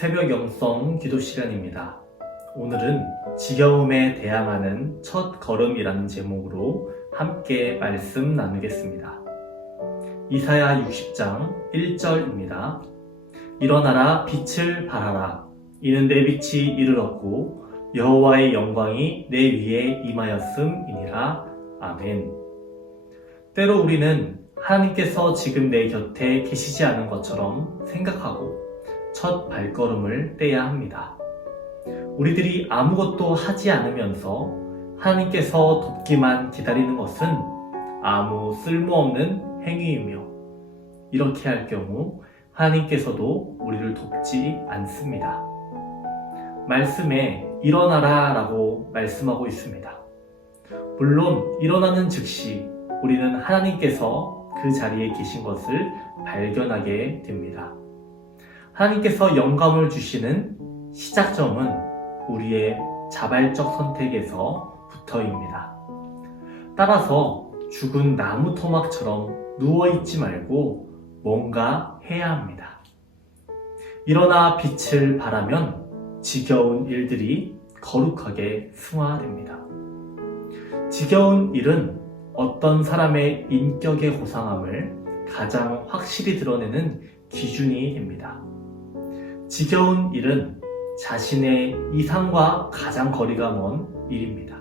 새벽 영성 기도 시간입니다. 오늘은 지겨움에 대항하는 첫 걸음이라는 제목으로 함께 말씀 나누겠습니다. 이사야 60장 1절입니다. 일어나라 빛을 발하라. 이는 내 빛이 이르렀고 여호와의 영광이 내 위에 임하였음이니라. 아멘. 때로 우리는 하나님께서 지금 내 곁에 계시지 않은 것처럼 생각하고 첫 발걸음을 떼야 합니다. 우리들이 아무것도 하지 않으면서 하나님께서 돕기만 기다리는 것은 아무 쓸모없는 행위이며, 이렇게 할 경우 하나님께서도 우리를 돕지 않습니다. 말씀에 일어나라 라고 말씀하고 있습니다. 물론 일어나는 즉시 우리는 하나님께서 그 자리에 계신 것을 발견하게 됩니다. 하나님께서 영감을 주시는 시작점은 우리의 자발적 선택에서부터입니다. 따라서 죽은 나무 토막처럼 누워있지 말고 뭔가 해야 합니다. 일어나 빛을 발하면 지겨운 일들이 거룩하게 승화됩니다. 지겨운 일은 어떤 사람의 인격의 고상함을 가장 확실히 드러내는 기준이 됩니다. 지겨운 일은 자신의 이상과 가장 거리가 먼 일입니다.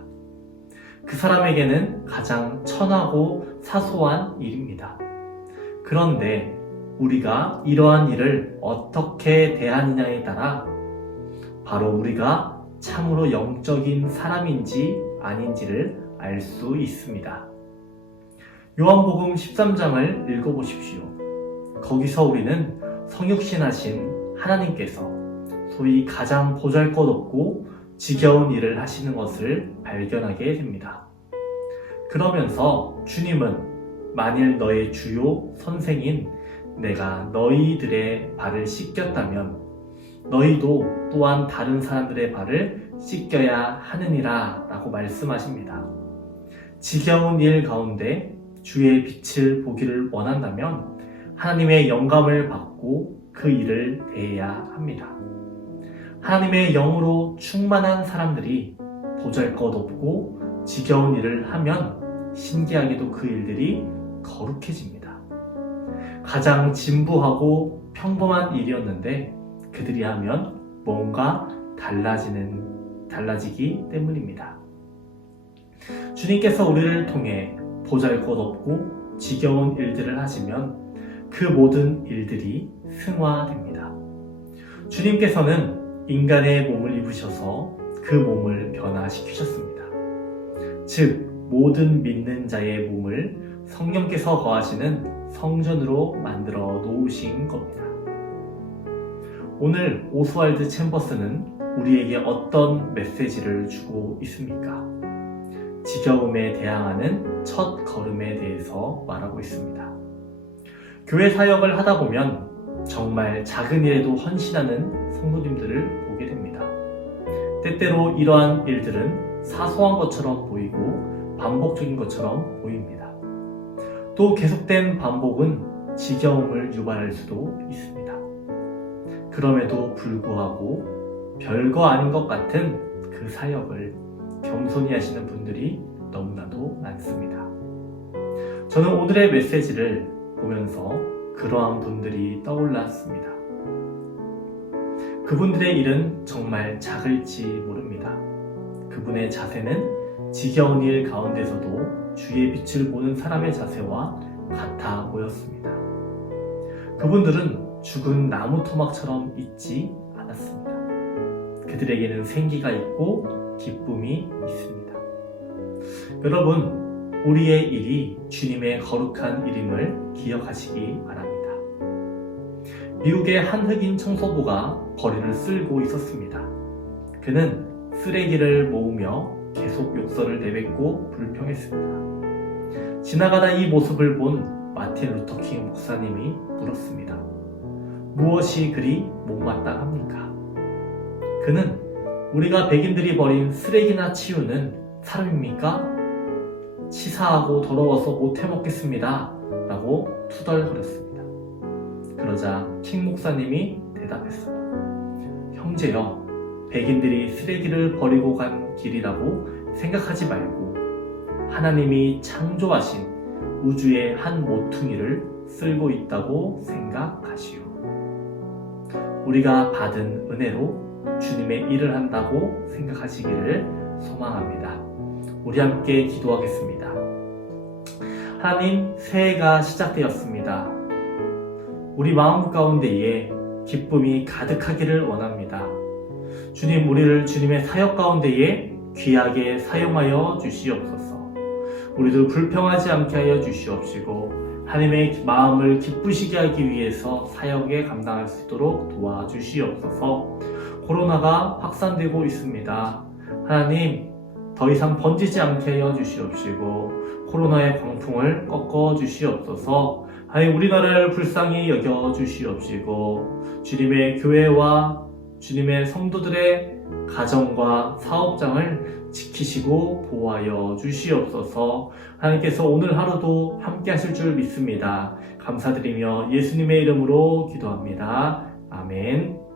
그 사람에게는 가장 천하고 사소한 일입니다. 그런데 우리가 이러한 일을 어떻게 대하느냐에 따라 바로 우리가 참으로 영적인 사람인지 아닌지를 알 수 있습니다. 요한복음 13장을 읽어보십시오. 거기서 우리는 성육신하신 하나님께서 소위 가장 보잘것없고 지겨운 일을 하시는 것을 발견하게 됩니다. 그러면서 주님은 만일 너의 주요 선생인 내가 너희들의 발을 씻겼다면 너희도 또한 다른 사람들의 발을 씻겨야 하느니라 라고 말씀하십니다. 지겨운 일 가운데 주의 빛을 보기를 원한다면 하나님의 영감을 받고 그 일을 대해야 합니다. 하나님의 영으로 충만한 사람들이 보잘것없고 지겨운 일을 하면 신기하게도 그 일들이 거룩해집니다. 가장 진부하고 평범한 일이었는데 그들이 하면 뭔가 달라지기 때문입니다. 주님께서 우리를 통해 보잘것없고 지겨운 일들을 하시면 그 모든 일들이 승화됩니다. 주님께서는 인간의 몸을 입으셔서 그 몸을 변화시키셨습니다. 즉, 모든 믿는 자의 몸을 성령께서 거하시는 성전으로 만들어 놓으신 겁니다. 오늘 오스왈드 챔버스는 우리에게 어떤 메시지를 주고 있습니까? 지겨움에 대항하는 첫 걸음에 대해서 말하고 있습니다. 교회 사역을 하다 보면 정말 작은 일에도 헌신하는 성도님들을 보게 됩니다. 때때로 이러한 일들은 사소한 것처럼 보이고 반복적인 것처럼 보입니다. 또 계속된 반복은 지겨움을 유발할 수도 있습니다. 그럼에도 불구하고 별거 아닌 것 같은 그 사역을 겸손히 하시는 분들이 너무나도 많습니다. 저는 오늘의 메시지를 보면서 그러한 분들이 떠올랐습니다. 그분들의 일은 정말 작을지 모릅니다. 그분의 자세는 지겨운 일 가운데서도 주의 빛을 보는 사람의 자세와 같아 보였습니다. 그분들은 죽은 나무 토막처럼 있지 않았습니다. 그들에게는 생기가 있고 기쁨이 있습니다. 여러분, 우리의 일이 주님의 거룩한 일임을 기억하시기 바랍니다. 미국의 한 흑인 청소부가 거리를 쓸고 있었습니다. 그는 쓰레기를 모으며 계속 욕설을 내뱉고 불평했습니다. 지나가다 이 모습을 본 마틴 루터킹 목사님이 물었습니다. 무엇이 그리 못마땅합니까? 그는 우리가 백인들이 버린 쓰레기나 치우는 사람입니까? 치사하고 더러워서 못 해먹겠습니다 라고 투덜거렸습니다. 그러자 킹 목사님이 대답했어요. 형제여, 백인들이 쓰레기를 버리고 간 길이라고 생각하지 말고 하나님이 창조하신 우주의 한 모퉁이를 쓸고 있다고 생각하시오. 우리가 받은 은혜로 주님의 일을 한다고 생각하시기를 소망합니다. 우리 함께 기도하겠습니다. 하나님, 새해가 시작되었습니다. 우리 마음 가운데에 기쁨이 가득하기를 원합니다. 주님, 우리를 주님의 사역 가운데에 귀하게 사용하여 주시옵소서. 우리도 불평하지 않게 하여 주시옵시고 하나님의 마음을 기쁘시게 하기 위해서 사역에 감당할 수 있도록 도와주시옵소서. 코로나가 확산되고 있습니다. 하나님, 더 이상 번지지 않게 하여 주시옵시고 코로나의 광풍을 꺾어 주시옵소서. 하나님, 우리나라를 불쌍히 여겨 주시옵시고 주님의 교회와 주님의 성도들의 가정과 사업장을 지키시고 보호하여 주시옵소서. 하나님께서 오늘 하루도 함께 하실 줄 믿습니다. 감사드리며 예수님의 이름으로 기도합니다. 아멘.